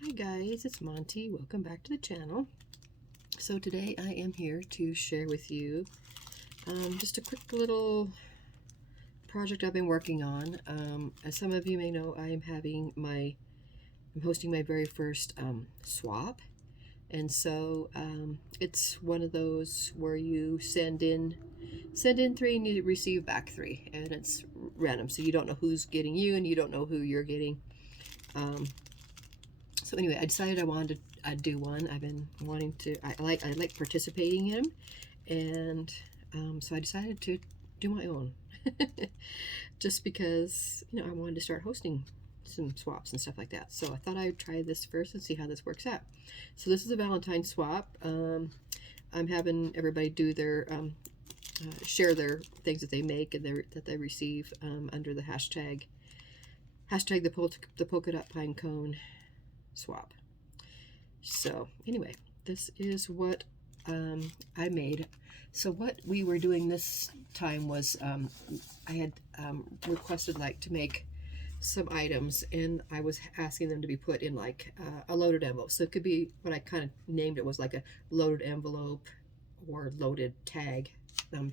Hi guys, it's Monty. Welcome back to the channel. So today I am here to share with you just a quick little project I've been working on. As some of you may know, I'm hosting my very first swap, and so it's one of those where you send in 3 and you receive back 3, and it's random, so you don't know who's getting you and you don't know who you're getting. So anyway, I decided I wanted to do one. I've been wanting to, I like participating in them, and so I decided to do my own. Just because, you know, I wanted to start hosting some swaps and stuff like that. So I thought I'd try this first and see how this works out. So this is a Valentine swap. I'm having everybody do their, share their things that they make and that they receive under the hashtag the polka dot pine cone swap. So anyway, this is what I made. So what we were doing this time was I had requested to make some items, and I was asking them to be put in a loaded envelope. So it could be what I kind of named it was like a loaded envelope or loaded tag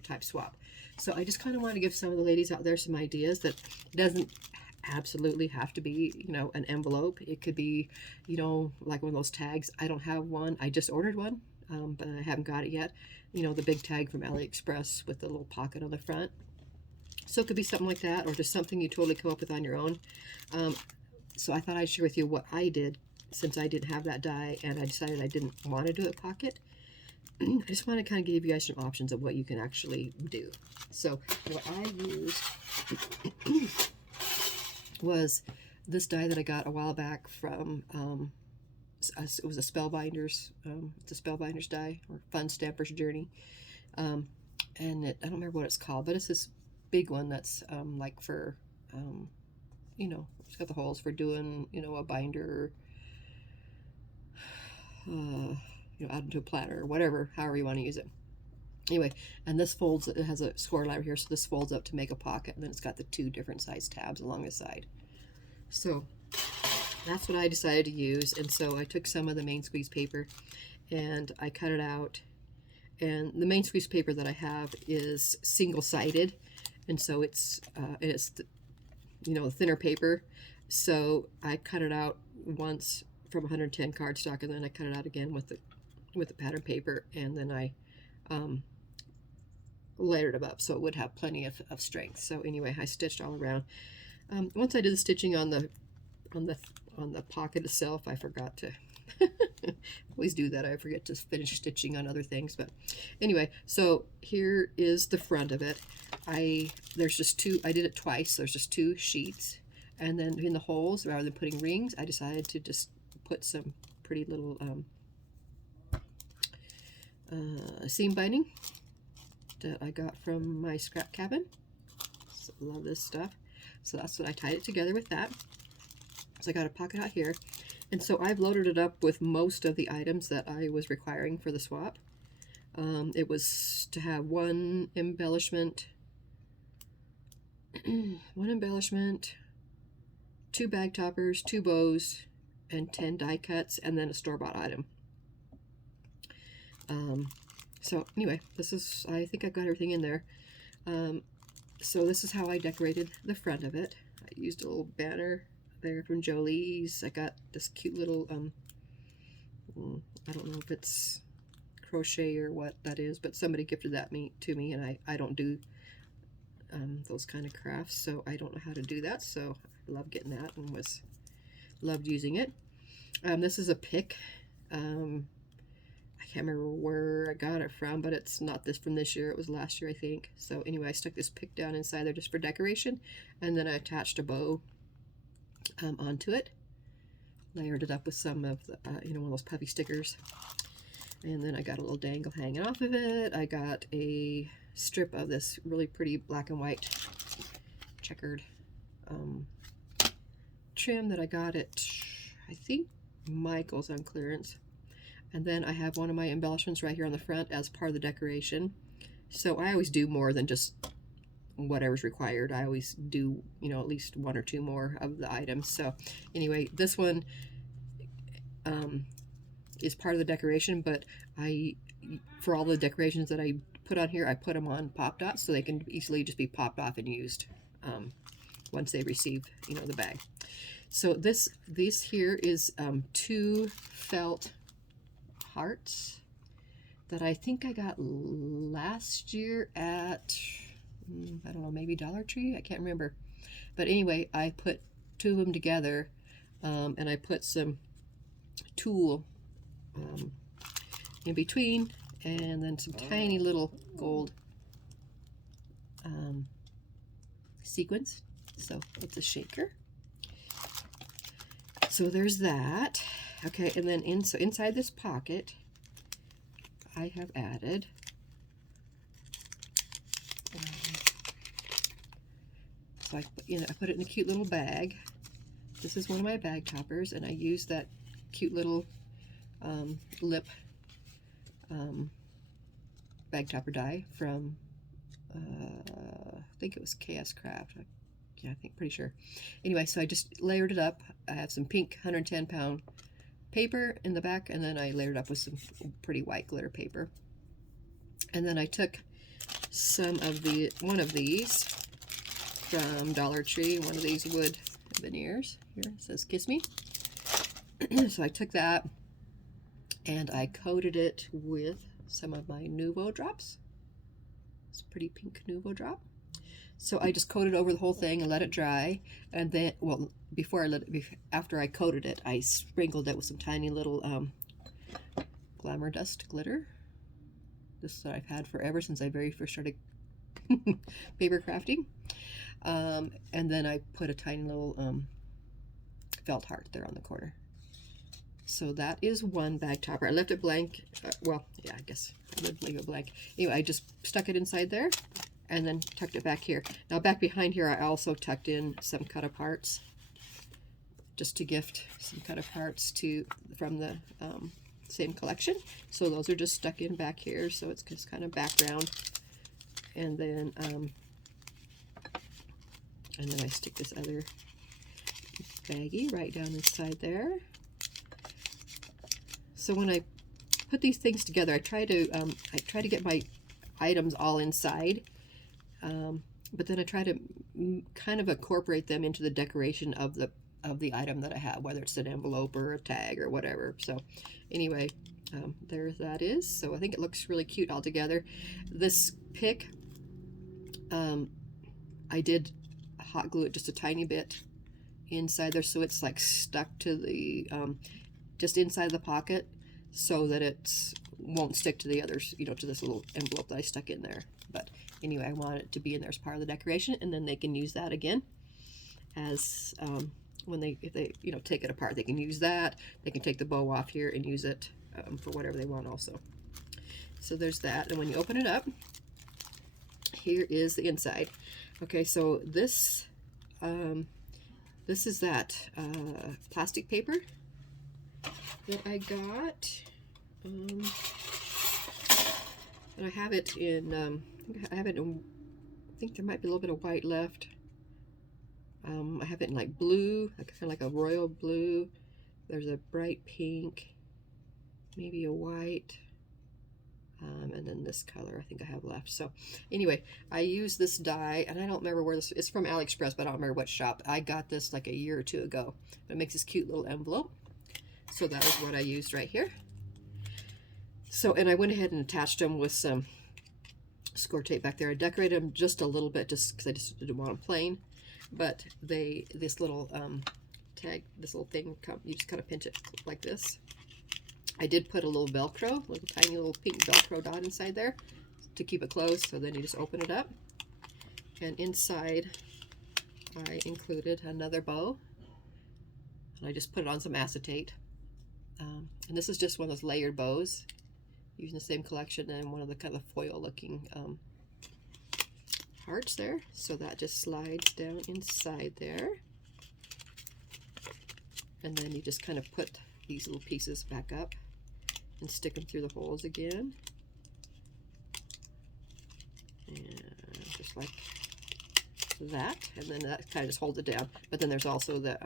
type swap. So I just kind of want to give some of the ladies out there some ideas that it doesn't absolutely have to be, you know, an envelope. It could be, you know, like one of those tags. I don't have one. I just ordered one, but I haven't got it yet. You know, the big tag from AliExpress with the little pocket on the front. So it could be something like that, or just something you totally come up with on your own. So I thought I'd share with you what I did, since I didn't have that die and I decided I didn't want to do a pocket. I just want to kind of give you guys some options of what you can actually do. So what I used was this die that I got a while back from, it was a Spellbinders, it's a Spellbinders die, or Fun Stamper's Journey, and I don't remember what it's called, but it's this big one that's like for, you know, it's got the holes for doing, you know, a binder, you know, out into a planner or whatever, however you want to use it. Anyway, and this folds, it has a square line here, so this folds up to make a pocket, and then it's got the 2 different size tabs along the side. So that's what I decided to use, and so I took some of the main squeeze paper and I cut it out, and the main squeeze paper that I have is single-sided, and so it's you know, thinner paper. So I cut it out once from 110 cardstock, and then I cut it out again with the pattern paper, and then I layered it up so it would have plenty of strength. So anyway, I stitched all around. Once I did the stitching on the pocket itself, I forgot to always do that. I forget to finish stitching on other things. But anyway, so here is the front of it. There's just 2. I did it twice. There's just 2 sheets, and then in the holes, rather than putting rings, I decided to just put some pretty little seam binding that I got from my scrap cabin. So love this stuff. So that's what I tied it together with that. So I got a pocket out here, and so I've loaded it up with most of the items that I was requiring for the swap. It was to have 1 embellishment, 2 bag toppers, 2 bows, and 10 die cuts, and then a store-bought item. So anyway, this is, I think I've got everything in there. So this is how I decorated the front of it. I used a little banner there from Jolie's. I got this cute little, I don't know if it's crochet or what that is, but somebody gifted that to me, and I don't do those kind of crafts, so I don't know how to do that. So I love getting that and loved using it. This is a pick. I can't remember where I got it from, but it's not from this year. It was last year, I think. So anyway, I stuck this pick down inside there just for decoration, and then I attached a bow onto it, layered it up with some of the, you know, one of those puffy stickers, and then I got a little dangle hanging off of it. I got a strip of this really pretty black and white checkered trim that I got at, I think, Michael's on clearance. And then I have one of my embellishments right here on the front as part of the decoration. So I always do more than just whatever's required. I always do, you know, at least 1 or 2 more of the items. So anyway, this one is part of the decoration, but for all the decorations that I put on here, I put them on pop dots so they can easily just be popped off and used once they receive, you know, the bag. So this here is 2 felt hearts that I think I got last year at, I don't know, maybe Dollar Tree? I can't remember. But anyway, I put 2 of them together, and I put some tulle in between, and then some tiny little gold sequins. So it's a shaker. So there's that. Okay, and then so inside this pocket, I have added so I put it in a cute little bag. This is one of my bag toppers, and I use that cute little lip bag topper die from I think it was KS Craft. Yeah, I think, pretty sure. Anyway, so I just layered it up. I have some pink 110-pound paper in the back, and then I layered up with some pretty white glitter paper. And then I took one of these from Dollar Tree, one of these wood veneers. Here it says "Kiss Me." So I took that and I coated it with some of my Nuvo drops. It's a pretty pink Nuvo drop. So I just coated over the whole thing and let it dry. And then, well, after I coated it, I sprinkled it with some tiny little glamour dust glitter. This is what I've had forever since I very first started paper crafting. And then I put a tiny little felt heart there on the corner. So that is one bag topper. I left it blank. Well, yeah, I guess I would leave it blank. Anyway, I just stuck it inside there and then tucked it back here. Now back behind here, I also tucked in some cut-aparts, just to gift some cut-aparts from the same collection. So those are just stuck in back here, so it's just kind of background. And then I stick this other baggie right down inside there. So when I put these things together, I try to get my items all inside, but then I try to kind of incorporate them into the decoration of the item that I have, whether it's an envelope or a tag or whatever. So anyway, there that is. So I think it looks really cute all together. This pick, I did hot glue it just a tiny bit inside there, so it's like stuck to the just inside the pocket, so that it won't stick to the others, you know, to this little envelope that I stuck in there. But anyway, I want it to be in there as part of the decoration, and then they can use that again as if they you know, take it apart, they can use that. They can take the bow off here and use it for whatever they want also. So there's that. And when you open it up, here is the inside. Okay, so this is that plastic paper that I got, and I have it in I think there might be a little bit of white left. I have it in like blue, like kind of like a royal blue. There's a bright pink, maybe a white, and then this color I think I have left. So anyway, I use this die, and I don't remember where it's from AliExpress, but I don't remember what shop. I got this like a year or two ago. But it makes this cute little envelope. So that is what I used right here. So, and I went ahead and attached them with some score tape back there. I decorated them just a little bit, just because I just didn't want them plain. But this little tag, this little thing, you just kind of pinch it like this. I did put a little Velcro, tiny little pink Velcro dot inside there to keep it closed. So then you just open it up, and inside I included another bow, and I just put it on some acetate. And this is just one of those layered bows, using the same collection, and one of the kind of foil looking hearts there. So that just slides down inside there, and then you just kind of put these little pieces back up and stick them through the holes again, and just like that, and then that kind of just holds it down. But then there's also the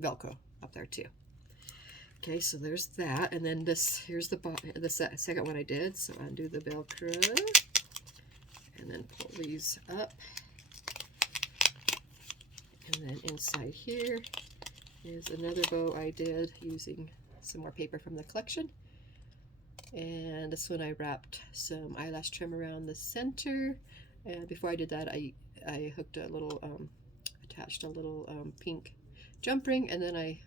Velcro up there too. Okay, so there's that, and then here's the second one I did. So undo the Velcro, and then pull these up, and then inside here is another bow I did using some more paper from the collection. And this one I wrapped some eyelash trim around the center. And before I did that, I hooked a little, attached a little pink jump ring, and then I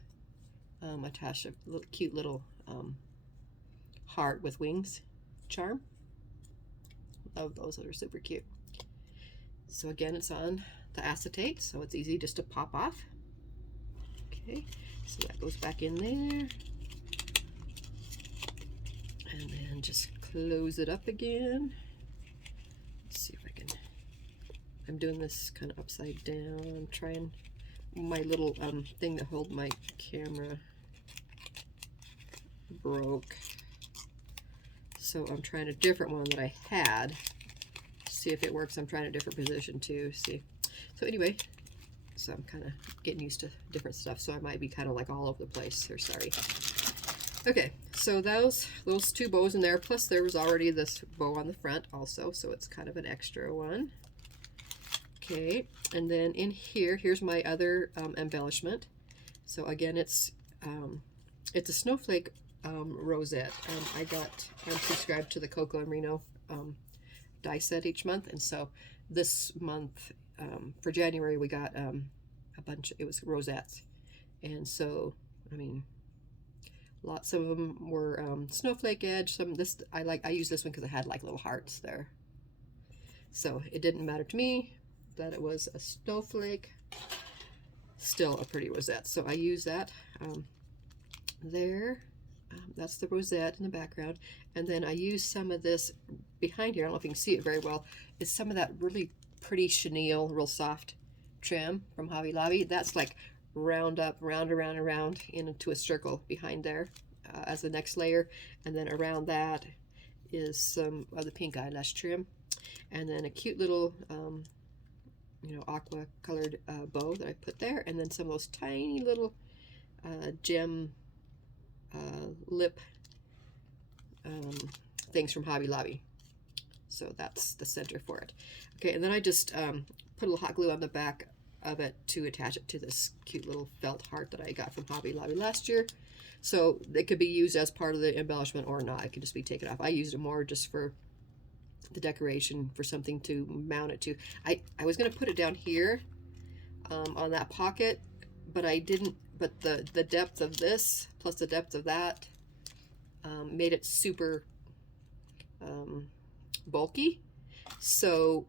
attached a cute little heart with wings charm. Love those, those are super cute. So again, it's on the acetate, so it's easy just to pop off. Okay, so that goes back in there. And then just close it up again. Let's see if I can, I'm doing this kind of upside down. I'm trying, my little thing that hold my camera broke. So I'm trying a different one that I had. See if it works. I'm trying a different position too. See. So anyway, so I'm kind of getting used to different stuff. So I might be kind of like all over the place here. Sorry. Okay, so those two bows in there, plus there was already this bow on the front also, so it's kind of an extra one. Okay, and then in here, here's my other embellishment. So again, it's a snowflake rosette. I'm subscribed to the Coco and Reno die set each month, and so this month for January we got a bunch. It was rosettes, and so I mean. Lots of them were snowflake edge. I use this one because it had like little hearts there. So it didn't matter to me that it was a snowflake. Still a pretty rosette. So I use that there. That's the rosette in the background. And then I use some of this behind here. I don't know if you can see it very well. It's some of that really pretty chenille, real soft trim from Hobby Lobby. That's like round up, round around, around into a circle behind there as the next layer, and then around that is some of the pink eyelash trim, and then a cute little aqua colored bow that I put there, and then some of those tiny little gem lip things from Hobby Lobby. So that's the center for it. Okay, and then I just put a little hot glue on the back of it to attach it to this cute little felt heart that I got from Hobby Lobby last year. So it could be used as part of the embellishment or not. It could just be taken off. I used it more just for the decoration, for something to mount it to. I was going to put it down here on that pocket, but I didn't. But the depth of this plus the depth of that made it super bulky. So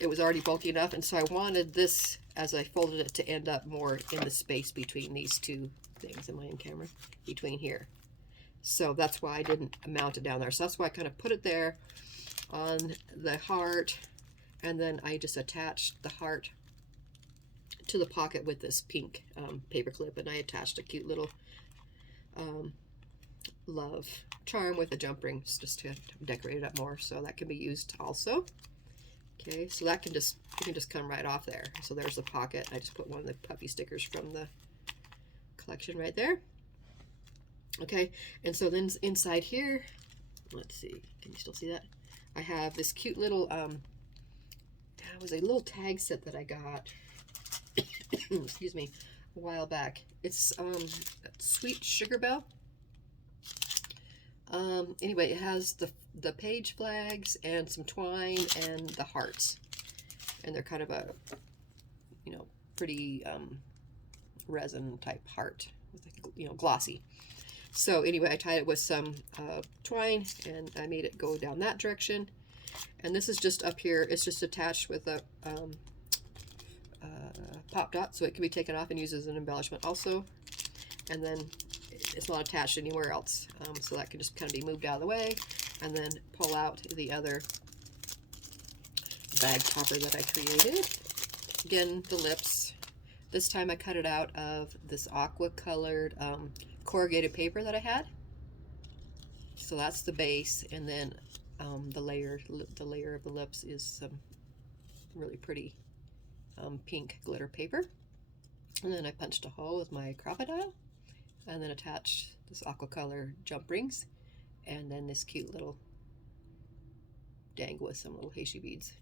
it was already bulky enough, and so I wanted this, as I folded it, to end up more in the space between these two things. Am I in camera? Between here. So that's why I didn't mount it down there. So that's why I kind of put it there on the heart, and then I just attached the heart to the pocket with this pink paper clip, and I attached a cute little love charm with a jump ring just to decorate it up more, so that can be used also. Okay, so that can just, you can just come right off there. So there's the pocket. I just put one of the puppy stickers from the collection right there. Okay, and so then inside here, let's see, can you still see that? I have this cute little, it was a little tag set that I got, excuse me, a while back. It's Sweet Sugar Bell. Anyway, it has the page flags and some twine and the hearts, and they're kind of a pretty resin type heart with glossy. So anyway, I tied it with some twine, and I made it go down that direction. And this is just up here. It's just attached with a pop dot, so it can be taken off and used as an embellishment also. And then it's not attached anywhere else, so that can just kind of be moved out of the way, and then pull out the other bag topper that I created. Again, the lips. This time I cut it out of this aqua colored corrugated paper that I had. So that's the base, and then the layer of the lips is some really pretty pink glitter paper. And then I punched a hole with my crocodile, and then attached this aqua color jump rings, and then this cute little dangle with some little Heishi beads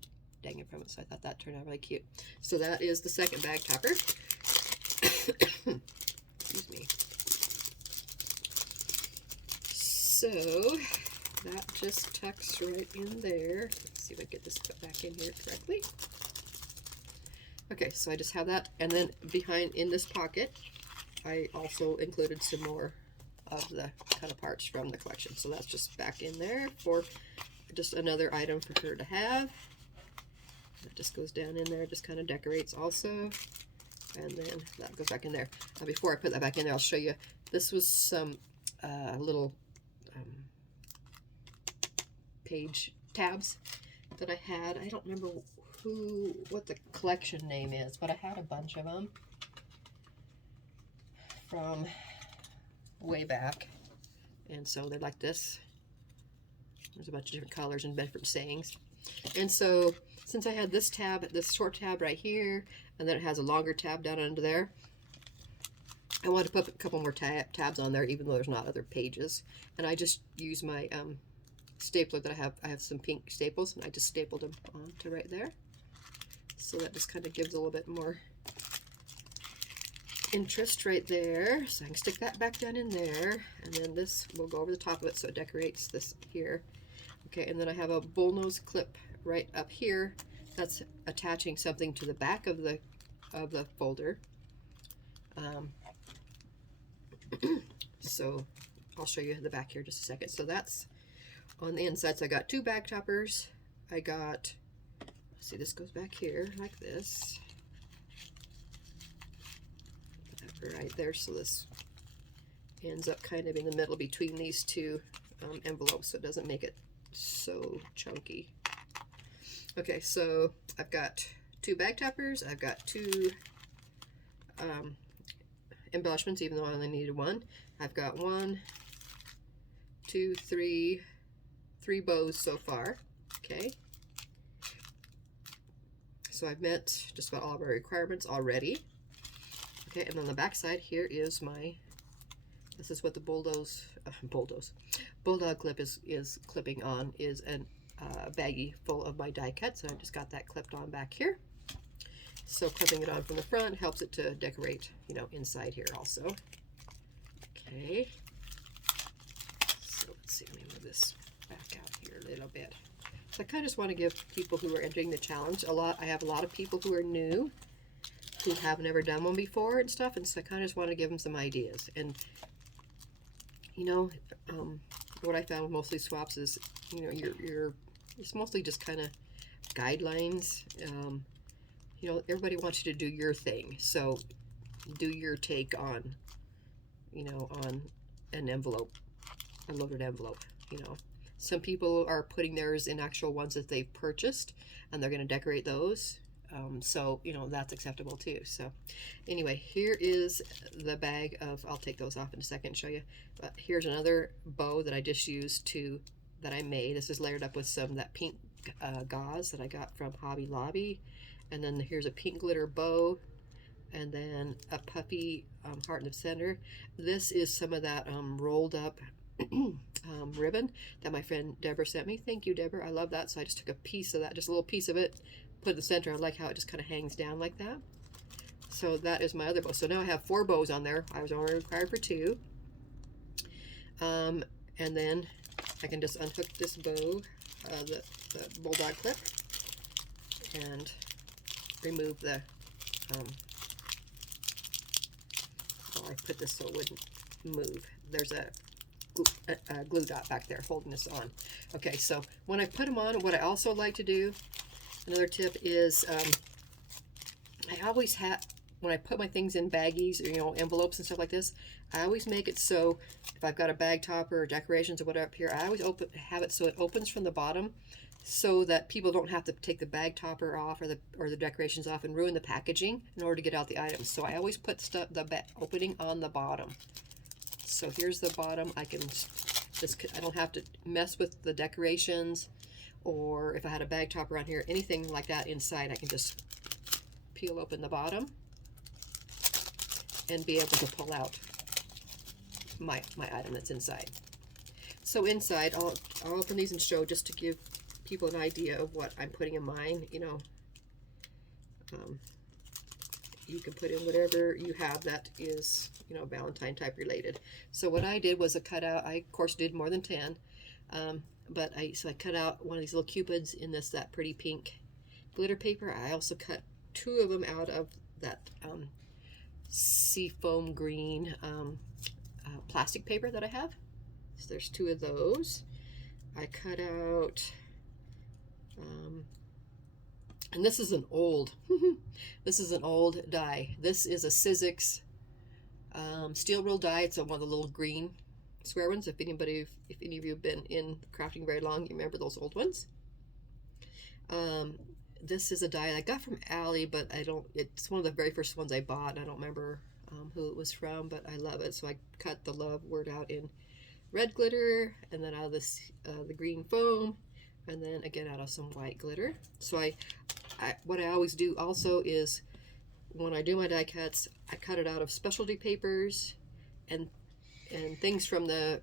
dangling from it. So I thought that turned out really cute. So that is the second bag topper. Excuse me. So that just tucks right in there. Let's see if I can get this put back in here correctly. Okay, so I just have that, and then behind in this pocket I also included some more of the kind of parts from the collection. So that's just back in there for just another item for her to have. That just goes down in there, just kind of decorates also, and then that goes back in there. Now before I put that back in there, I'll show you, this was some little page tabs that I had. I don't remember what the collection name is, but I had a bunch of them from way back, and so they're like this. There's a bunch of different colors and different sayings. And so since I had this tab, this short tab right here, and then it has a longer tab down under there, I wanted to put a couple more tabs on there, even though there's not other pages. And I just use my stapler that I have. I have some pink staples, and I just stapled them onto right there. So that just kind of gives a little bit more interest right there. So I can stick that back down in there, and then this will go over the top of it, so it decorates this here. Okay, and then I have a bullnose clip right up here that's attaching something to the back of the folder. So I'll show you the back here just a second. So that's on the inside. So I got two bag toppers. I got, see, this goes back here like this. Put that right there, so this ends up kind of in the middle between these two envelopes, so it doesn't make it so chunky. Okay, so I've got two bag toppers. I've got two embellishments, even though I only needed one. I've got 1, 2, 3 bows so far. Okay, so I've met just about all of our requirements already. Okay, and on the back side here is my, this is what the bulldog clip is clipping on, is a baggie full of my die cuts, and I've just got that clipped on back here. So clipping it on from the front helps it to decorate, you know, inside here also. Okay, so let's see, let me move this back out here a little bit. So I kind of just want to give people who are entering the challenge I have a lot of people who are new, who have never done one before and stuff, and so I kind of just want to give them some ideas. And you know, what I found with mostly swaps is, you know, it's mostly just kind of guidelines. You know, everybody wants you to do your thing, so do your take on, you know, on an envelope, a loaded envelope. You know, some people are putting theirs in actual ones that they've purchased, and they're going to decorate those. So, you know, that's acceptable too. So anyway, here is the bag of, I'll take those off in a second and show you. But here's another bow that I just used that I made. This is layered up with some that pink gauze that I got from Hobby Lobby. And then here's a pink glitter bow, and then a puffy heart in the center. This is some of that rolled up ribbon that my friend Deborah sent me. Thank you, Deborah. I love that. So I just took a piece of that, just a little piece of it, put it in the center. I like how it just kind of hangs down like that. So that is my other bow. So now I have 4 bows on there. I was only required for 2. And then I can just unhook this bow, the bulldog clip, and remove the I put this so it wouldn't move. There's a glue dot back there holding this on. Okay, so when I put them on, what I also like to do, another tip is, I always have, when I put my things in baggies, or, you know, envelopes and stuff like this, I always make it so if I've got a bag topper or decorations or whatever up here, I always have it so it opens from the bottom, so that people don't have to take the bag topper off or the decorations off and ruin the packaging in order to get out the items. So I always put the opening on the bottom. So here's the bottom. I don't have to mess with the decorations, or if I had a bag topper on here, anything like that inside, I can just peel open the bottom. and be able to pull out my item that's inside. So inside, I'll open these and show just to give people an idea of what I'm putting in mine. You know, you can put in whatever you have that is, you know, Valentine type related. So what I did was a cutout. I of course did more than 10, but I cut out one of these little cupids in that pretty pink glitter paper. I also cut 2 of them out of that seafoam green plastic paper that I have. So there's 2 of those. I cut out, and this is an old, this is an old die. This is a Sizzix steel rule die. It's one of the little green square ones. If any of you have been in crafting very long, you remember those old ones. This is a die I got from Allie, but it's one of the very first ones I bought. I don't remember who it was from, but I love it. So I cut the love word out in red glitter, and then out of this the green foam, and then again out of some white glitter. So what I always do also is when I do my die cuts, I cut it out of specialty papers and things from the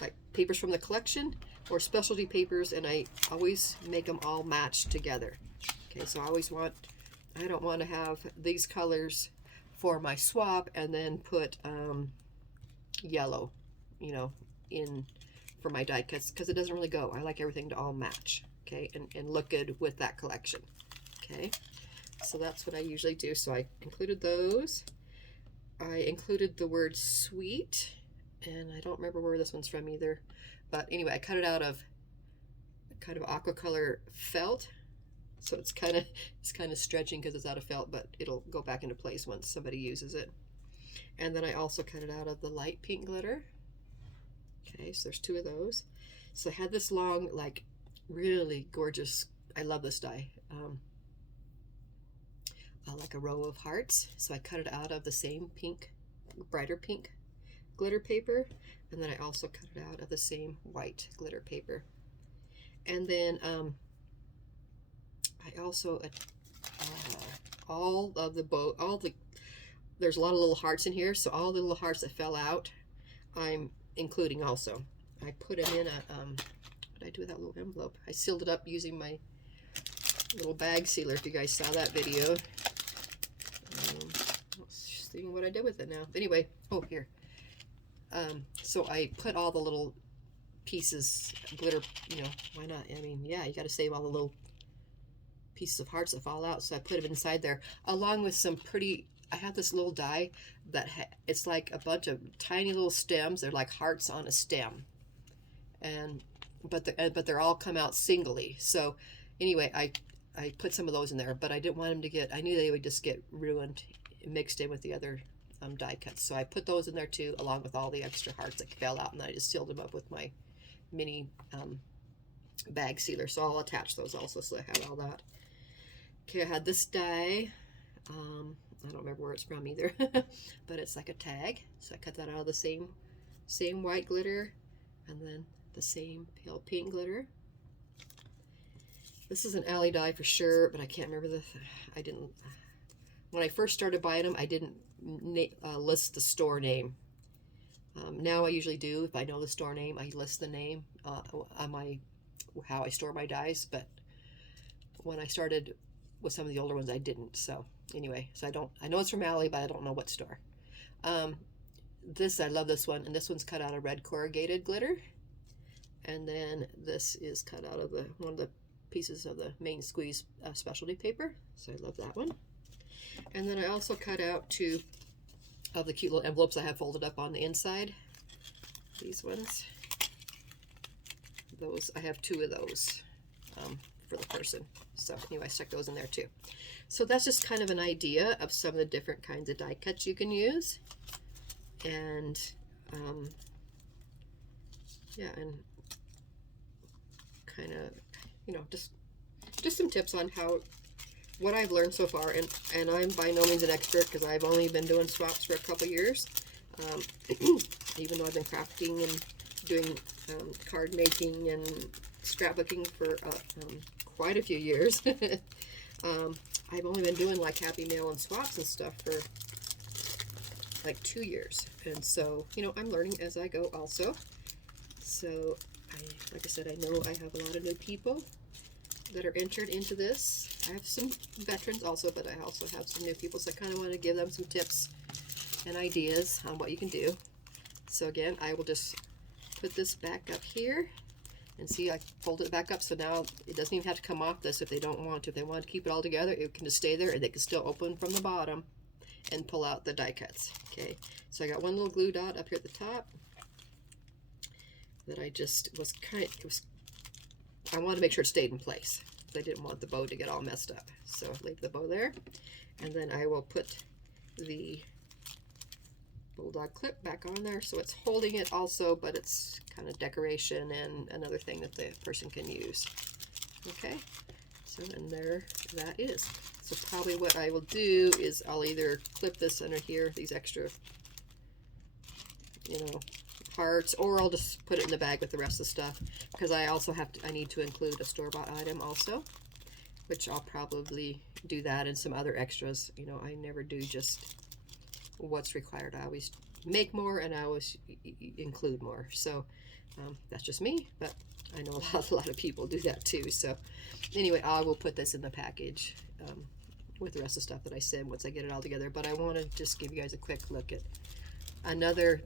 like papers from the collection or specialty papers, and I always make them all match together. Okay, so I don't want to have these colors for my swap and then put yellow, you know, in for my die cuts, because it doesn't really go. I like everything to all match, okay, and look good with that collection. Okay, so that's what I usually do. So I included those. I included the word sweet, and I don't remember where this one's from either, but anyway, I cut it out of kind of aqua color felt, so it's kind of stretching because it's out of felt, but it'll go back into place once somebody uses it. And then I also cut it out of the light pink glitter. Okay, so there's 2 of those. So I had this long, like, really gorgeous, I love this die, like a row of hearts. So I cut it out of the same pink, brighter pink glitter paper, and then I also cut it out of the same white glitter paper. And then I also there's a lot of little hearts in here, so all the little hearts that fell out I'm including also. I put them in a what did I do with that little envelope? I sealed it up using my little bag sealer, if you guys saw that video. Seeing what I did with it now. Anyway, oh, here. So I put all the little pieces, glitter, you know, why not? I mean, yeah, you got to save all the little pieces of hearts that fall out. So I put them inside there, along with some pretty, I have this little die that it's like a bunch of tiny little stems. They're like hearts on a stem, but they're all come out singly. So anyway, I put some of those in there, but I didn't want them to get, I knew they would just get ruined, mixed in with the other die cuts. So I put those in there too, along with all the extra hearts that fell out, and I just sealed them up with my mini bag sealer. So I'll attach those also, so I have all that. Okay, I had this die. I don't remember where it's from either, but it's like a tag. So I cut that out of the same white glitter, and then the same pale pink glitter. This is an Allie die for sure, but I can't remember when I first started buying them, I didn't list the store name. Now I usually do. If I know the store name, I list the name on how I store my dies, but when I started with some of the older ones, I didn't. So anyway, so I know it's from Allie, but I don't know what store. I love this one, and this one's cut out of red corrugated glitter, and then this is cut out of one of the pieces of the main squeeze specialty paper. So I love that one. And then I also cut out 2 of the cute little envelopes I have folded up on the inside. These ones. Those, I have 2 of those for the person. So anyway, I stuck those in there too. So that's just kind of an idea of some of the different kinds of die cuts you can use. And yeah, and kind of, you know, just some tips on what I've learned so far, and I'm by no means an expert because I've only been doing swaps for a couple years, even though I've been crafting and doing card making and scrapbooking for quite a few years. I've only been doing like Happy Mail and swaps and stuff for like 2 years. And so, you know, I'm learning as I go also. So, like I said, I know I have a lot of new people that are entered into this. I have some veterans also, but I also have some new people, so I kind of want to give them some tips and ideas on what you can do. So again, I will just put this back up here, and see, I folded it back up, so now it doesn't even have to come off this if they don't want to. If they want to keep it all together, it can just stay there, and they can still open from the bottom and pull out the die cuts. Okay, so I got one little glue dot up here at the top that I just was I wanted to make sure it stayed in place. I didn't want the bow to get all messed up. So leave the bow there. And then I will put the bulldog clip back on there so it's holding it also, but it's kind of decoration and another thing that the person can use. Okay, so then there that is. So probably what I will do is I'll either clip this under here, these extra, you know, parts, or I'll just put it in the bag with the rest of the stuff, because I also I need to include a store-bought item also, which I'll probably do that and some other extras. You know, I never do just what's required. I always make more and I always include more. So that's just me, but I know a lot of people do that too. So anyway, I will put this in the package with the rest of the stuff that I send once I get it all together. But I want to just give you guys a quick look at another,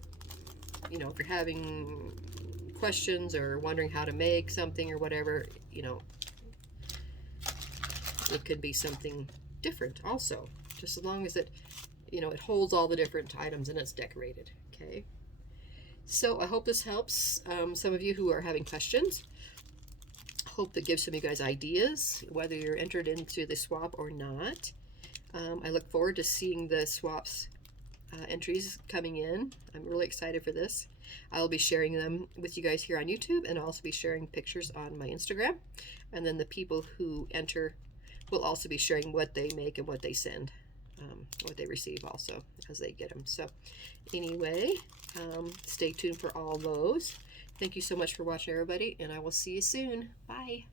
you know, if you're having questions or wondering how to make something or whatever, you know, it could be something different also, just as long as it, you know, it holds all the different items and it's decorated. Okay, so I hope this helps some of you who are having questions. I hope that gives some of you guys ideas whether you're entered into the swap or not. I look forward to seeing the swaps entries coming in. I'm really excited for this. I'll be sharing them with you guys here on YouTube, and I'll also be sharing pictures on my Instagram. And then the people who enter will also be sharing what they make and what they send, what they receive also as they get them. So anyway, stay tuned for all those. Thank you so much for watching, everybody, and I will see you soon. Bye.